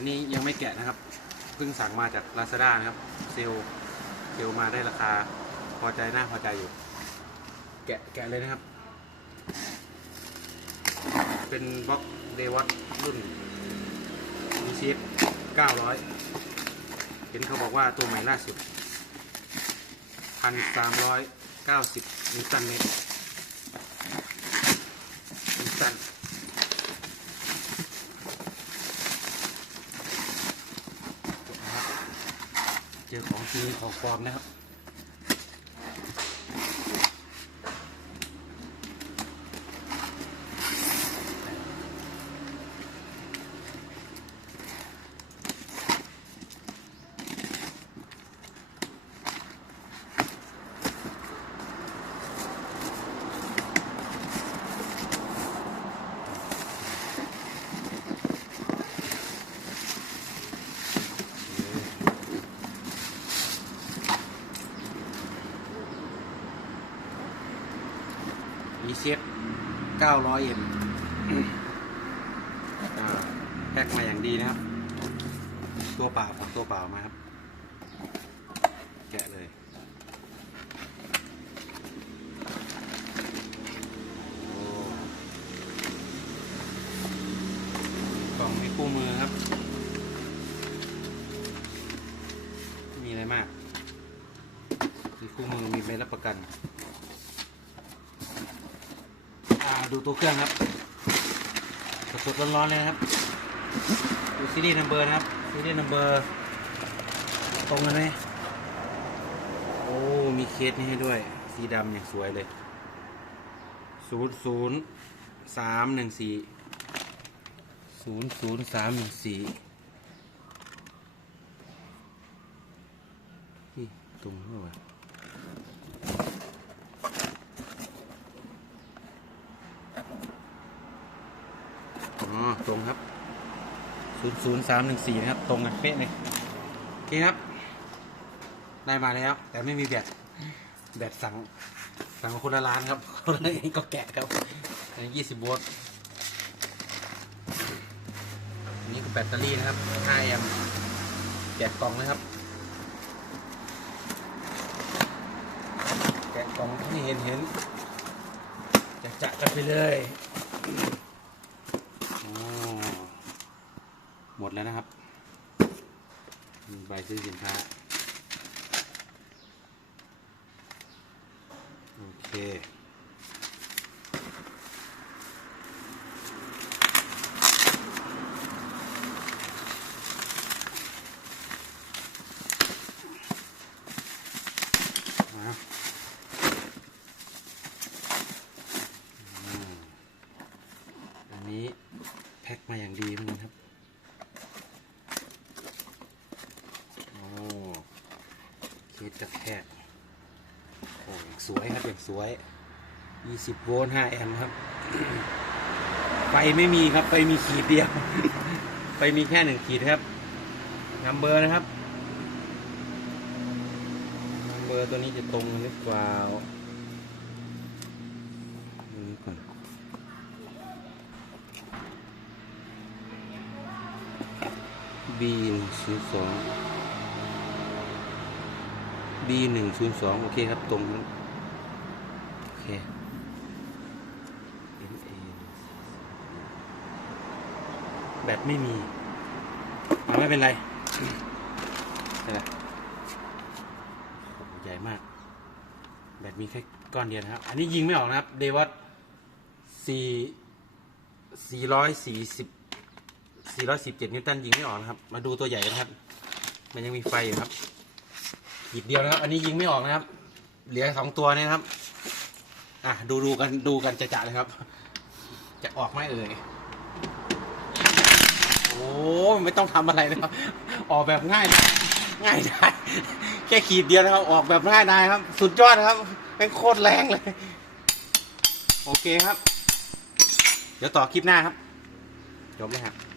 อันนี้ยังไม่แกะนะครับ เพิ่งสั่งมาจาก Lazada นะครับ เซลเซลมาได้ราคาพอใจน่าพอใจอยู่ แกะแกะเลยนะครับ เป็นบล็อกเดวัตรุ่น d c f 900 เห็นเขาบอกว่าตัวใหม่ล่าสุด 1,390นิวตันเมตรนิวตัน เจอของจริงของปลอมนะครับ เซ็ต900เยนอ่าแพ็คมาอย่างดีนะครับ ตัวเปล่าของตัวเปล่ามาครับ แกะเลยกล่องมีคู่มือครับ มีอะไรมาก มีคู่มือมีใบรับประกัน อ่า ดูตัวเครื่องครับสดๆร้อนๆเลยนะครับ ดูซีรีส์นัมเบอร์นะครับ ซีรีส์นัมเบอร์ตรงกันไหมโอ้ มีเคสนี้ให้ด้วย สีดำอย่างสวยเลยศูนย์ศูนย์สามหนึ่งสี่ศูนย์ศูนย์สามหนึ่งสี่นี่ตรงนี้ว่ะ อ๋อตรงครับศูนย์ศูนย์สามหนึ่งสี่นะครับ ตรงกันเป๊ะเลยโอเคครับ ได้มาแล้ว แต่ไม่มีแบตแบตสั่งสั่งมาคนละร้านครับคนละเองก็แกะครับอันนี้ยี่สิบโวลต์อันนี้คือแบตเตอรี่นะครับ5แอมป์แกะกล่องนะครับ แกะกล่องให้เห็นเห็นจะจะกันไปเลยโอ้ หมดแล้วนะครับมีใบซื้อสินค้า โอเค มาอืมอันนี้แพ็คมาอย่างดีเหมือนกันครับ โอ้เคสกระแทก โอ้อย่าง สวยครับอย่างสวย 20 โวลต์ 5 แอมป์ครับ ไฟไม่มีครับ ไฟมีขีดเดียว ไฟมีแค่หนึ่งขีดครับนัมเบอร์นะครับนัมเบอร์ตัวนี้จะตรงหรือเปล่าดูนี้ก่อน B หนึ่งศูนย์สอง B หนึ่งศูนย์สองโอเคครับตรงนั้นโอเค MA แบตไม่มีไม่เป็นไรใหญ่มาก แบตมีแค่ก้อนเดียวนะครับ อันนี้ยิงไม่ออกนะครับ เดวัตสี่สี่ร้อยสี่สิบสี่ร้อยสิบเจ็ดนิวตันยิงไม่ออกนะครับ มาดูตัวใหญ่กันครับ มันยังมีไฟอยู่ครับขีดเดียวนะครับ อันนี้ยิงไม่ออกนะครับ เหลือสองตัวนี่ครับ อะดูดูกันดูกันจะจะเลยครับ จะออกไหมเอ่ยโอ้ไม่ต้องทำอะไรนะครับ ออกแบบง่ายนะง่ายได้แค่ขีดเดียวนะครับ ออกแบบง่ายได้ครับ สุดยอดนะครับเป็นโคตรแรงเลย โอเคครับ เดี๋ยวต่อคลิปหน้าครับ จบเลยครับ